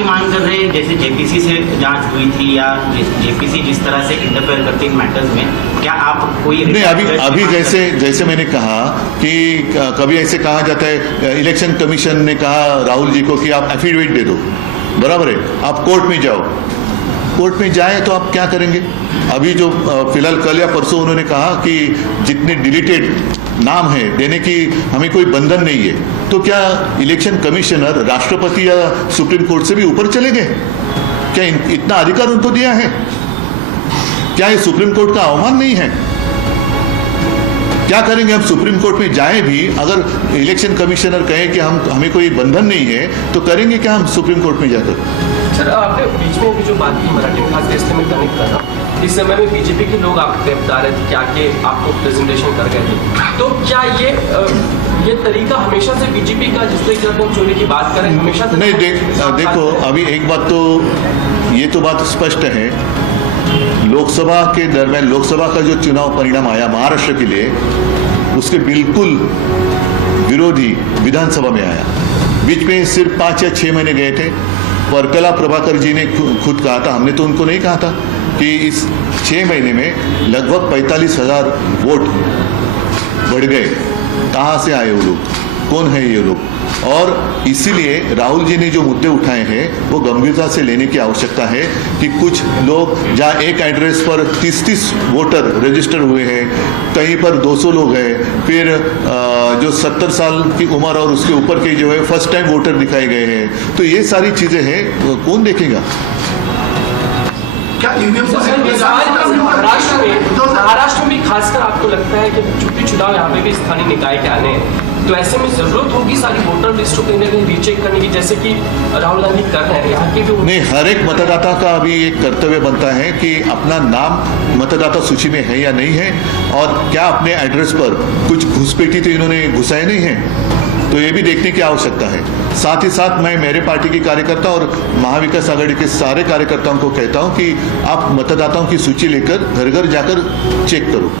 की मांग कर रहे हैं, जैसे जेपीसी से जांच हुई थी या जेपीसी जिस तरह से इंटरफेयर करती है मैटर्स में, क्या आप कोई नहीं, अभी जैसे मैंने कहा कि कभी ऐसे कहा जाता है, इलेक्शन कमीशन ने कहा राहुल जी को कि आप एफिडेविट दे दो, बराबर है, आप कोर्ट में जाओ। कोर्ट में जाए तो आप क्या करेंगे? अभी जो फिलहाल कल या परसों उन्होंने कहा कि जितने डिलीटेड नाम है देने की हमें कोई बंधन नहीं है, तो क्या इलेक्शन कमिश्नर राष्ट्रपति या सुप्रीम कोर्ट से भी ऊपर चले गए? क्या इतना अधिकार उनको दिया है? क्या ये सुप्रीम कोर्ट का अवमान नहीं है? क्या करेंगे हम? सुप्रीम कोर्ट में जाए भी, अगर इलेक्शन कमिश्नर कहे कि हमें कोई बंधन नहीं है, तो करेंगे क्या हम सुप्रीम कोर्ट में जाकर? सर, आपने बीच में भी जो बात की मराठी में, खास इससे मैं कनेक्ट कर रहा हूँ, इस समय में बीजेपी के लोग आपको बता रहे थे क्या कि आपको प्रेजेंटेशन कर गए थे, तो क्या ये तरीका हमेशा से बीजेपी का, जिस तरीके से हम चोरी की बात करें, हमेशा से नहीं? देखो, अभी एक बात तो ये तो बात स्पष्ट है, लोकसभा के दरमियान लोकसभा का जो चुनाव परिणाम आया महाराष्ट्र के लिए, उसके बिल्कुल विरोधी विधानसभा में आया। बीच में सिर्फ 5 या 6 महीने गए थे। वर्कला प्रभाकर जी ने खुद कहा था, हमने तो उनको नहीं कहा था, कि इस 6 महीने में लगभग 45,000 वोट बढ़ गए। कहाँ से आए वो लोग? कौन है ये लोग? और इसीलिए राहुल जी ने जो मुद्दे उठाए हैं वो गंभीरता से लेने की आवश्यकता है कि कुछ लोग जहाँ एक एड्रेस पर 30-30 वोटर रजिस्टर हुए हैं, कहीं पर 200 लोग हैं, फिर जो 70 साल की उम्र और उसके ऊपर के जो है फर्स्ट टाइम वोटर दिखाए गए हैं, तो ये सारी चीज़ें हैं, कौन देखेगा? क्या महाराष्ट्र में भी खासकर आपको लगता है कि चूंकि चुनाव यहाँ पे भी स्थानीय निकाय के आने हैं, तो ऐसे में जरूरत होगी सारी वोटर लिस्ट को कहीं ना कहीं रीचेक करने की, जैसे कि राहुल गांधी कर रहे हैं यहाँ के भी? नहीं, हर एक मतदाता का अभी एक कर्तव्य बनता है कि अपना नाम मतदाता सूची में है या नहीं है, और क्या अपने एड्रेस पर कुछ घुसपैठी तो इन्होंने घुसाए नहीं है, तो ये भी देखने की आवश्यकता है। साथ ही साथ मैं मेरे पार्टी के कार्यकर्ता और महाविकास आघाड़ी के सारे कार्यकर्ताओं को कहता हूं कि आप मतदाताओं की सूची लेकर घर घर जाकर चेक करो।